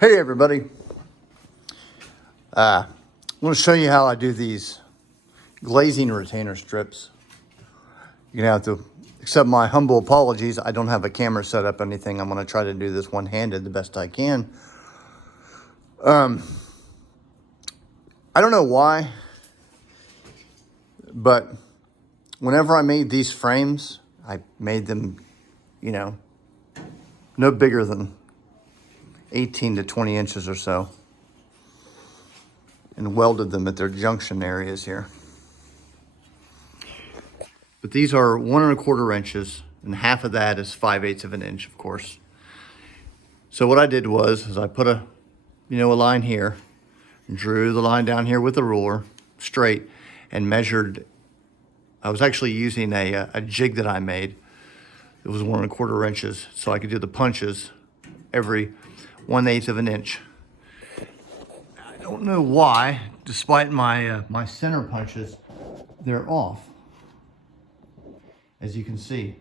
Hey everybody, I want to show you how I do these glazing retainer strips. You're going to have to accept my humble apologies. I don't have a camera set up or anything. I'm going to try to do this one-handed the best I can. I don't know why, but whenever I made these frames, I made them, no bigger than 18 to 20 inches or so, and welded them at their junction areas here. But these are 1 1/4 inches, and half of that is 5/8 of an inch, of course. So what I did was I put a line here, and drew the line down here with a ruler, straight, and measured. I was actually using a jig that I made. It was 1 1/4 inches, so I could do the punches every 1/8 of an inch. I don't know why, despite my center punches, they're off. As you can see,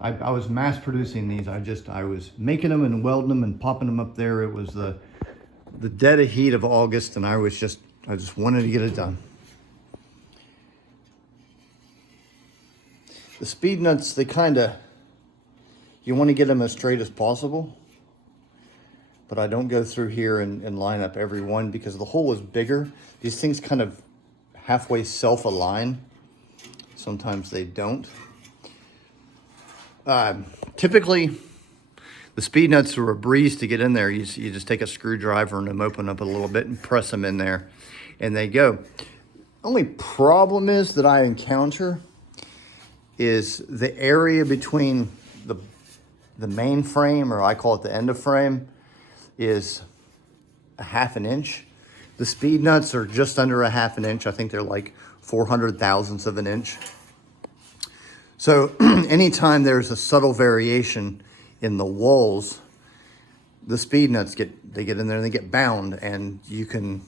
I was mass producing these. I was making them and welding them and popping them up there. It was the dead of heat of August, and I just wanted to get it done. The speed nuts, you want to get them as straight as possible, but I don't go through here and line up every one because the hole is bigger. These things kind of halfway self-align. Sometimes they don't. Typically, the speed nuts are a breeze to get in there. You just take a screwdriver and them open up a little bit and press them in there, and they go. Only problem is that I encounter is the area between the main frame, or I call it the end of frame, is a 1/2 inch. The speed nuts are just under a 1/2 inch. I think they're like 400 thousandths of an inch. So anytime there's a subtle variation in the walls, the speed nuts get in there and they get bound, and you can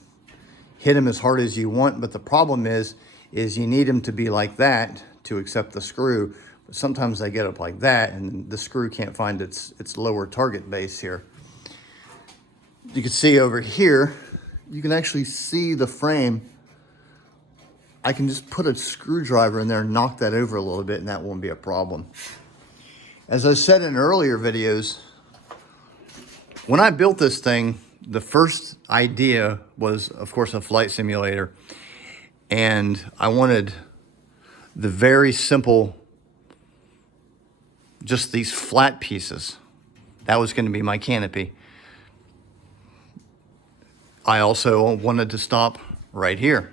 hit them as hard as you want. But the problem is you need them to be like that to accept the screw. But sometimes they get up like that, and the screw can't find its lower target base here. You can see over here, you can actually see the frame. I can just put a screwdriver in there and knock that over a little bit, and that won't be a problem. As I said in earlier videos, when I built this thing, the first idea was, of course, a flight simulator. And I wanted the very simple, just these flat pieces. That was going to be my canopy. I also wanted to stop right here,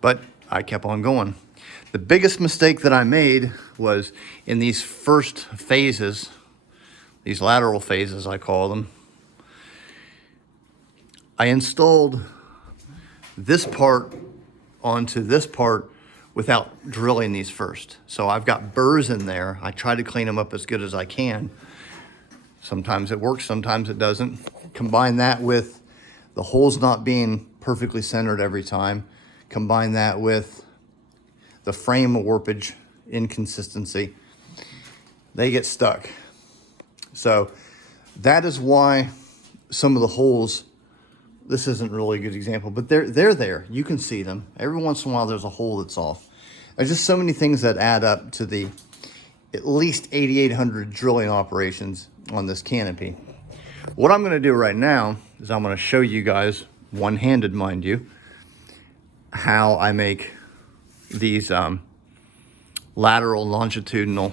but I kept on going. The biggest mistake that I made was in these first phases, these lateral phases I call them, I installed this part onto this part without drilling these first. So I've got burrs in there. I try to clean them up as good as I can. Sometimes it works, sometimes it doesn't. Combine that with the holes not being perfectly centered every time. Combine that with the frame warpage inconsistency. They get stuck. So that is why some of the holes, this isn't really a good example, but they're there. You can see them. Every once in a while there's a hole that's off. There's just so many things that add up to the at least 8,800 drilling operations on this canopy. What I'm gonna do right now is I'm gonna show you guys, one-handed mind you, how I make these lateral longitudinal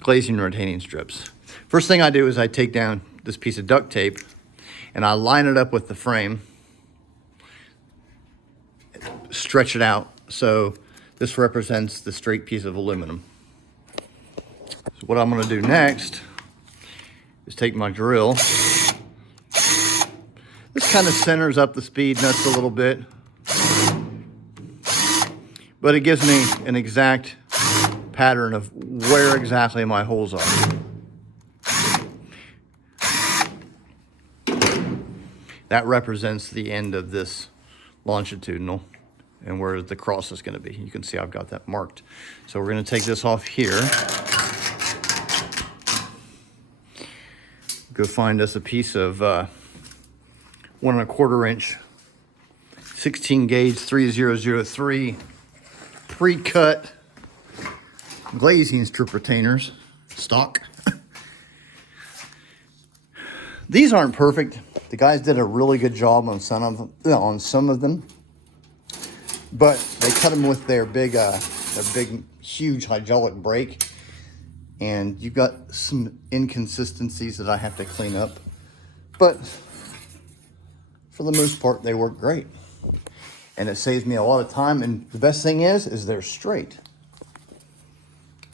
glazing retaining strips. First thing I do is I take down this piece of duct tape and I line it up with the frame, stretch it out so this represents the straight piece of aluminum. So what I'm going to do next is take my drill. This kind of centers up the speed nuts a little bit, but it gives me an exact pattern of where exactly my holes are. That represents the end of this longitudinal and where the cross is going to be. You can see I've got that marked. So we're going to take this off here. go find us a piece of 1¼ inch 16 gauge 3003 pre-cut glazing strip retainers, stock. These aren't perfect. The guys did a really good job on some of them, but they cut them with their big huge hydraulic brake, and you've got some inconsistencies that I have to clean up. But for the most part, they work great, and it saves me a lot of time. And the best thing is they're straight.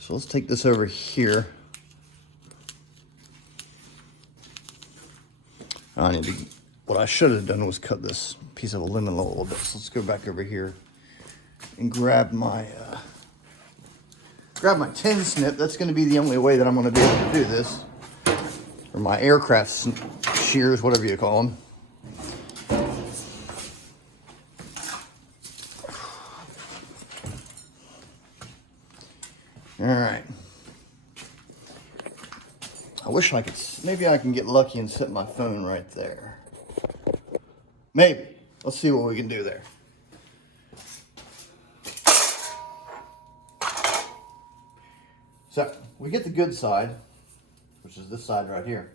So let's take this over here. What I should have done was cut this piece of aluminum a little bit. So let's go back over here and grab my tin snip. That's going to be the only way that I'm going to be able to do this. Or my aircraft shears, whatever you call them. All right. I wish I could, maybe I can get lucky and set my phone right there. Maybe. Let's see what we can do there. So we get the good side, which is this side right here.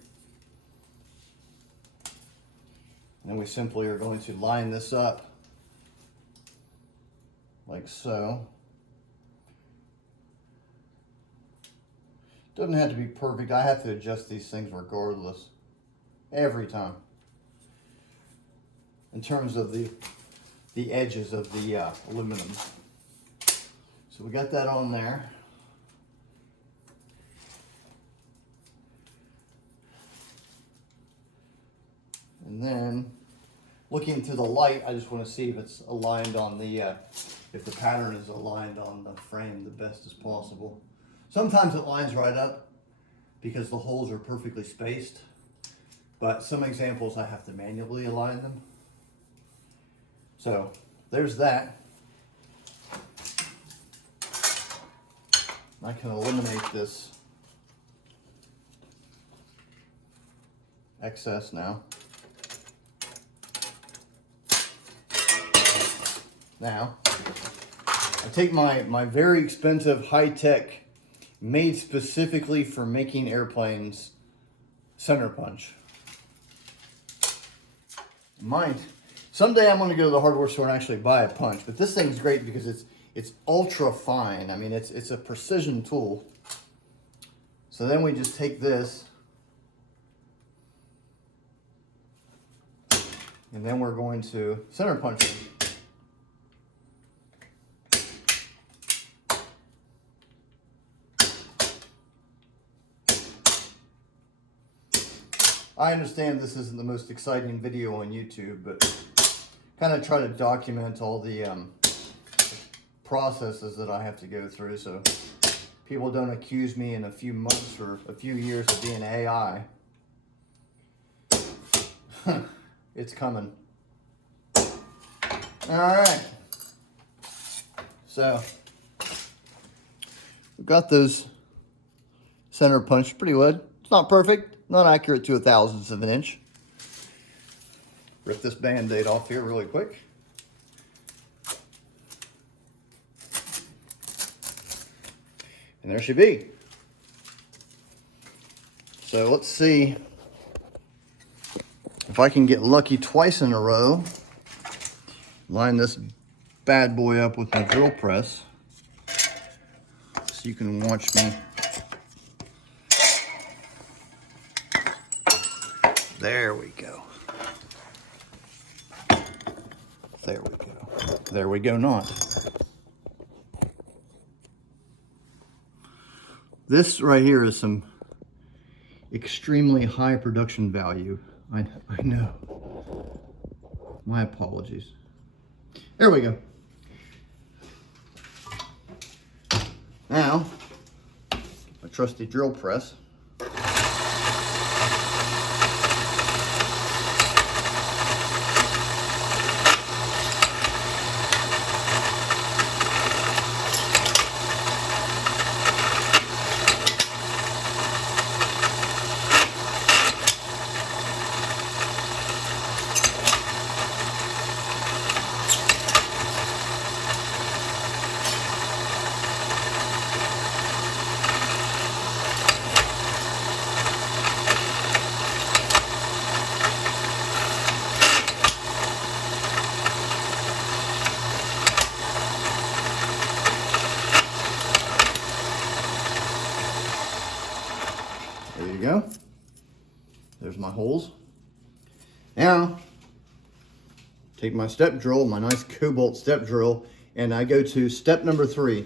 And then we simply are going to line this up like so. Doesn't have to be perfect. I have to adjust these things regardless, every time. In terms of the edges of the aluminum. So we got that on there. And then, looking through the light, I just want to see if it's aligned on the, if the pattern is aligned on the frame the best as possible. Sometimes it lines right up because the holes are perfectly spaced, but some examples I have to manually align them. So there's that. I can eliminate this excess now. Now, I take my very expensive high-tech, made specifically for making airplanes, center punch. Mind, someday I'm going to go to the hardware store and actually buy a punch, but this thing's great because it's ultra fine. I mean, it's a precision tool. So then we just take this, and then we're going to center punch it. I understand this isn't the most exciting video on YouTube, but kind of try to document all the processes that I have to go through so people don't accuse me in a few months or a few years of being AI. It's coming. All right. So we've got those center punched pretty good. It's not perfect. Not accurate to 1/1000th of an inch. Rip this Band-Aid off here really quick. And there she be. So let's see if I can get lucky twice in a row. Line this bad boy up with my drill press so you can watch me. There we go. There we go. There we go not. This right here is some extremely high production value. I know. My apologies. There we go. Now, my trusty drill press. There you go. There's my holes. Now, take my step drill, my nice Cobalt step drill, and I go to step number 3.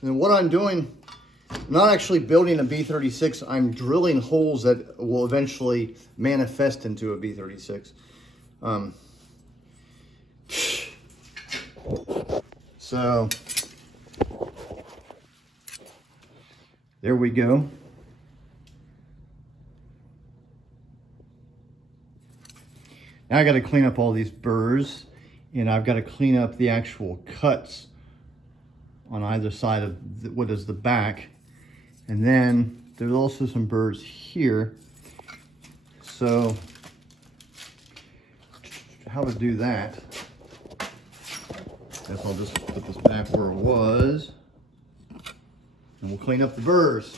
And what I'm doing, I'm not actually building a B-36, I'm drilling holes that will eventually manifest into a B-36. So, there we go. Now I got to clean up all these burrs, and I've got to clean up the actual cuts on either side of what is the back. And then there's also some burrs here. So how to do that? Guess I'll just put this back where it was, and we'll clean up the burrs.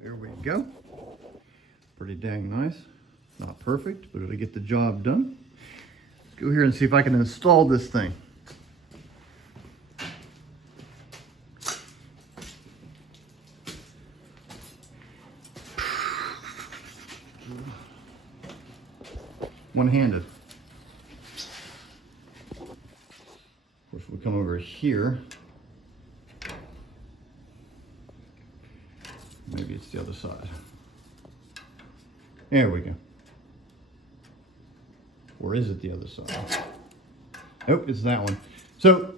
There we go. Pretty dang nice. Not perfect, but it'll get the job done. Let's go here and see if I can install this thing. One-handed. Of course, we'll come over here. Maybe it's the other side. There we go. Or is it the other side? Nope, it's that one. So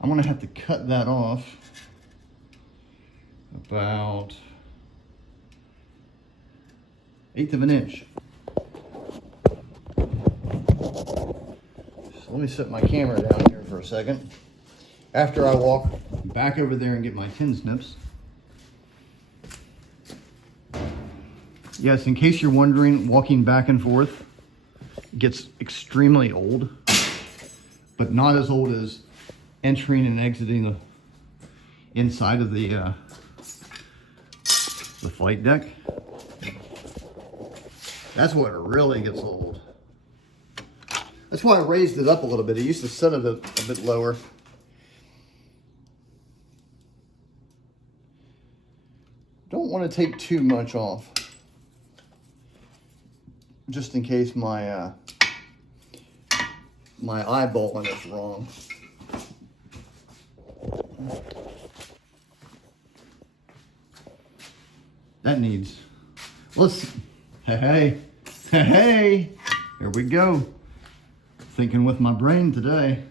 I'm gonna have to cut that off about 1/8 of an inch. So let me set my camera down here for a second. After I walk back over there and get my tin snips. Yes, in case you're wondering, walking back and forth gets extremely old, but not as old as entering and exiting the inside of the flight deck. That's what really gets old. That's why I raised it up a little bit. I used to set it a bit lower. Don't want to take too much off, just in case my my eyeballing is wrong. That needs, hey, there we go. Thinking with my brain today.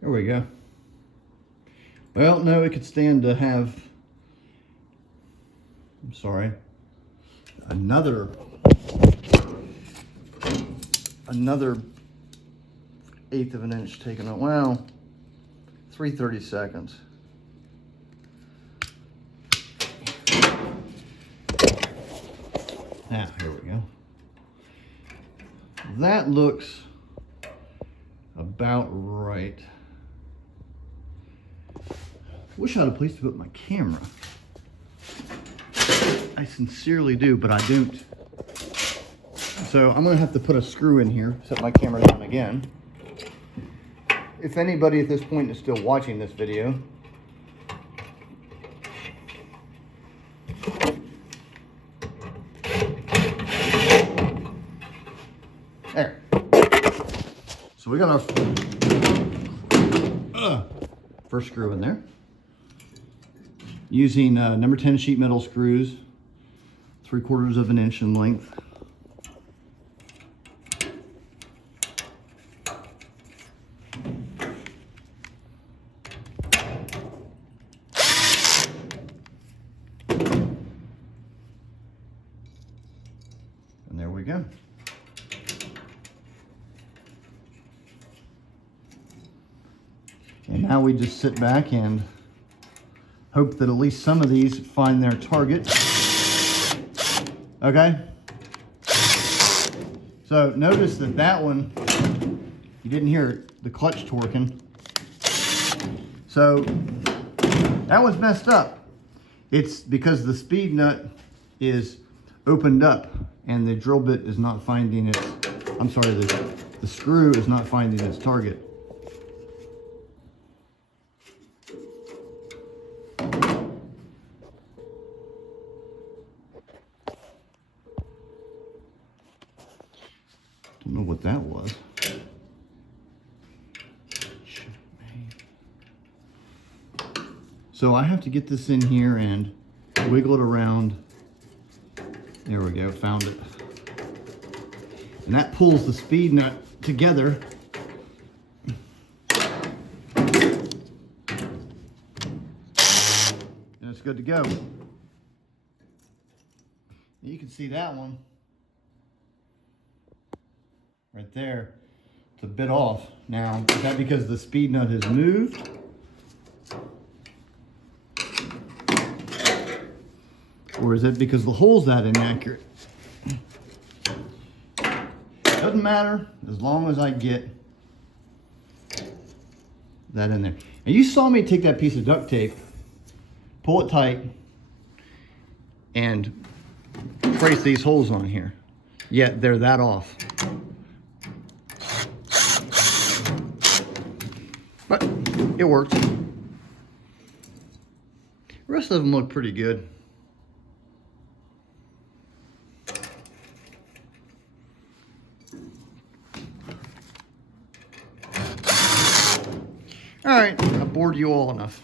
There we go. Well, no, it could stand to have, I'm sorry, another 1/8 of an inch taken out. Well, 3/32. Now, here we go. That looks about right. Wish I had a place to put my camera. I sincerely do, but I don't. So I'm gonna have to put a screw in here, set my camera down again. If anybody at this point is still watching this video, there. So we got our first screw in there. Using number 10 sheet metal screws, 3/4 of an inch in length. And there we go. And now we just sit back and hope that at least some of these find their target. Okay? So notice that that one, you didn't hear the clutch torquing. So that one's messed up. It's because the speed nut is opened up and the drill bit is not finding its, the screw is not finding its target. Don't know what that was. So I have to get this in here and wiggle it around. There we go, found it. And that pulls the speed nut together. And it's good to go. You can see that one right there. It's a bit off. Now, is that because the speed nut has moved? Or is it because the hole's that inaccurate? Doesn't matter as long as I get that in there. And you saw me take that piece of duct tape, pull it tight, and brace these holes on here. Yet they're that off. But it works. The rest of them look pretty good. All right, I bored you all enough.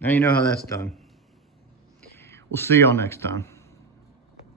Now you know how that's done. We'll see y'all next time.